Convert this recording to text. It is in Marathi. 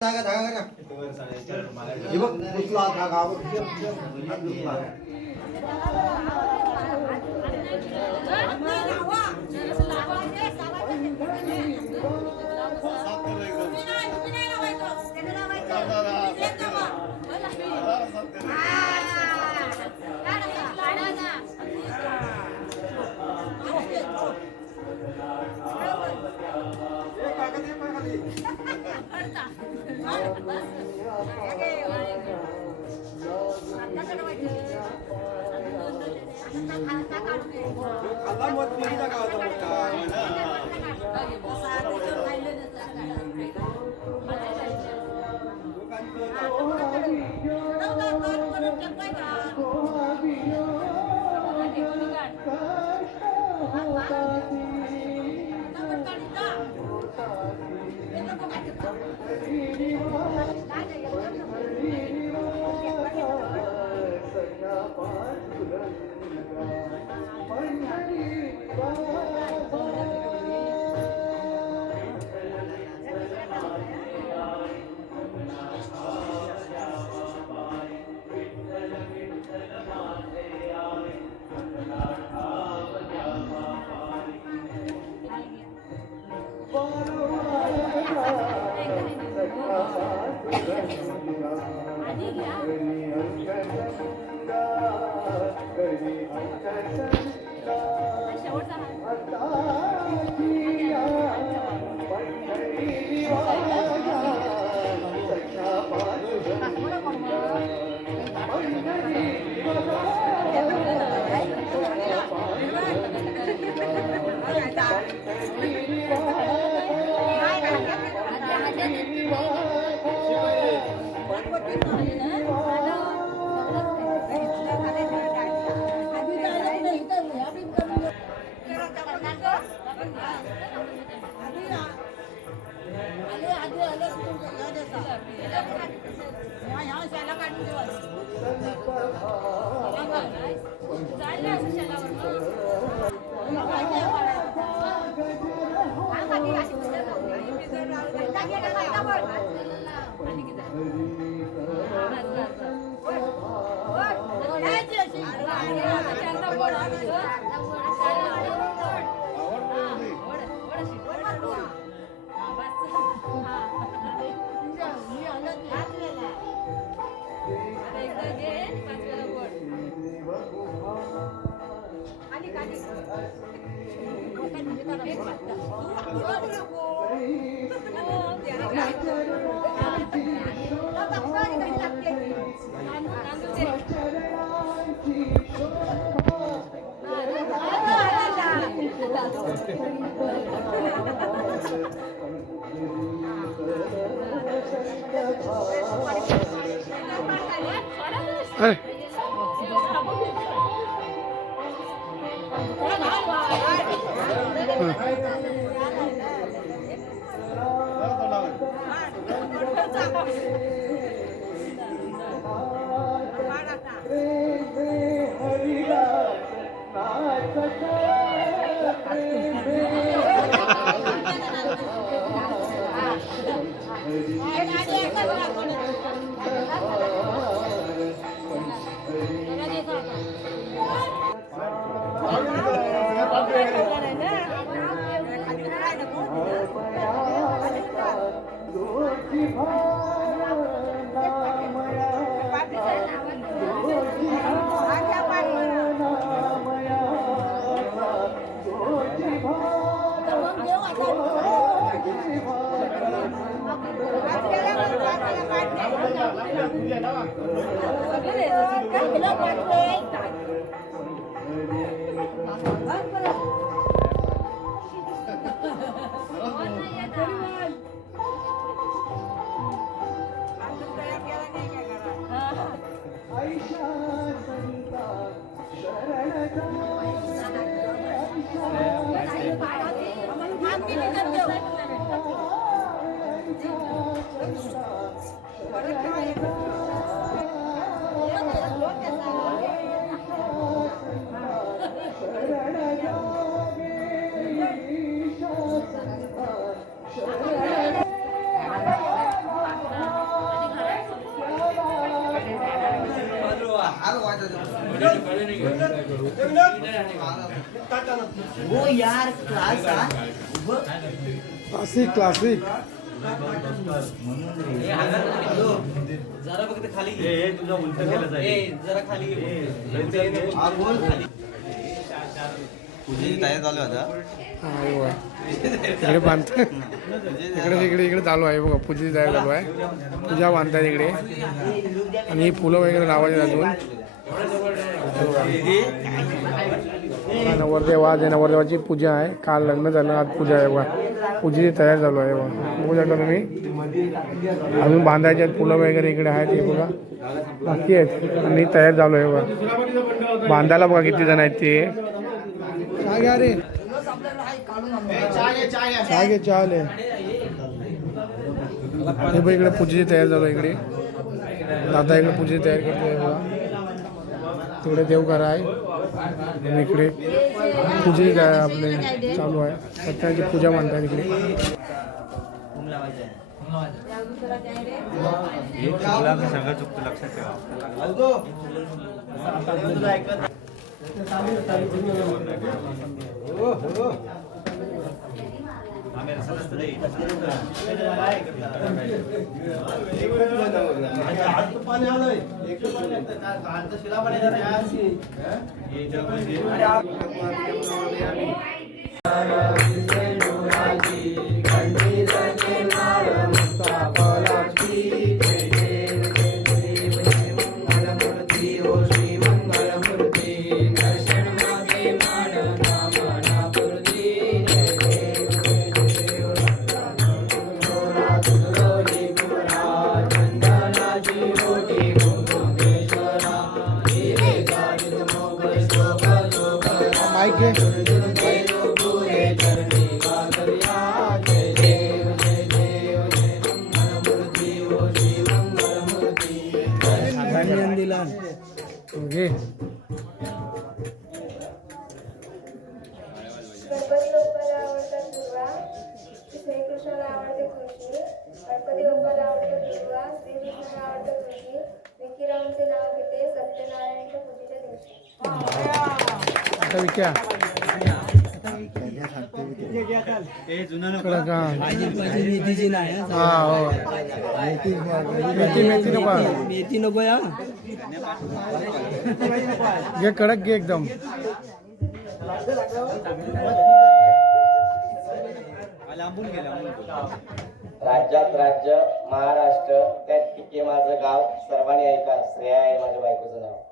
धागा धागा करा हे बघ दुसरा धागा दुसरा खाल्ला मत नाही ना गावाचा वो यार क्लास क्लासिक क्लासिक जरा फक्त खाली घे तुझा उलट केला जाईल जरा खाली घे पूजेची तयारी चालू आता इकडे बांधतात इकडे इकडे इकडे चालू आहे बघा पूजेची तयारी चालू आहे पूजा बांधतात इकडे आणि फुलं वगैरे लावायचे अजून नवरदेव आज नवरदेवाची पूजा आहे काल लग्न झालं आज पूजा आहे बघा पूजेची तयारी चालू आहे बघा बघू शकता तुम्ही अजून बांधायचे आहेत फुलं वगैरे इकडे आहेत हे बघा बाकी आहेत आणि तयार चालू आहे बघा बांधायला बघा किती जण आहेत ते चहा घ्या रे चहा घे चहा ले हे बघ इकडे पूजेची तयारी चालू आहे इकडे दादा इकडे पूजेची तयारी करतोय बघा तिकडे देवघर आहे आणि इकडे पूजेची तयारी आपले चालू आहे सत्याची पूजा मानतात इकडे सगळं चुकतं लक्षात ठेवा माईक घे घे गणपती बाप्पाला आवडतात दुर्वा श्रीकृष्णाला आवडते कृष्ण गणपती बाप्पाला आवडतात दुर्वा श्रीकृष्णाला आवडतात कृष्ण विकीरामचे नाव घेते सत्यनारायणच्या पूजेच्या दिवशी आता विक्या इकडं का हा हो मेथी मेथी नको मेथी नको या घे कडक घे एकदम राज्यात राज्य महाराष्ट्र त्यात पिके माझं गाव सर्वांनी ऐका श्रेया आहे माझ्या बायकोचं नाव